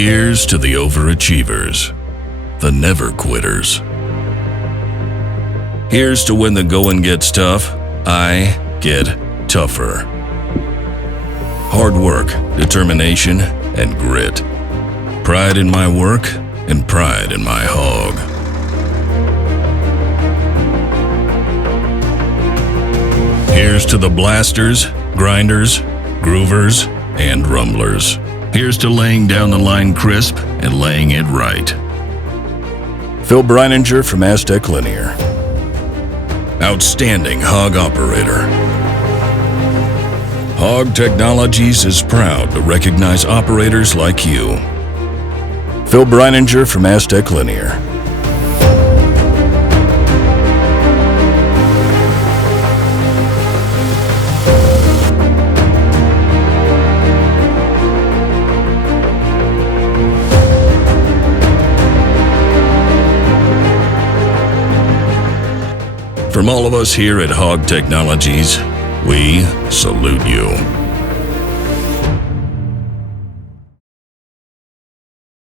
Here's to the overachievers, the never quitters. Here's to when the going gets tough, I get tougher. Hard work, determination, and grit. Pride in my work and pride in my hog. Here's to the blasters, grinders, groovers, and rumblers. Here's to laying down the line crisp and laying it right. Phil Brininger from Aztec Linear. Outstanding hog operator. Hog Technologies is proud to recognize operators like you. Phil Brininger from Aztec Linear. From all of us here at Hog Technologies, we salute you.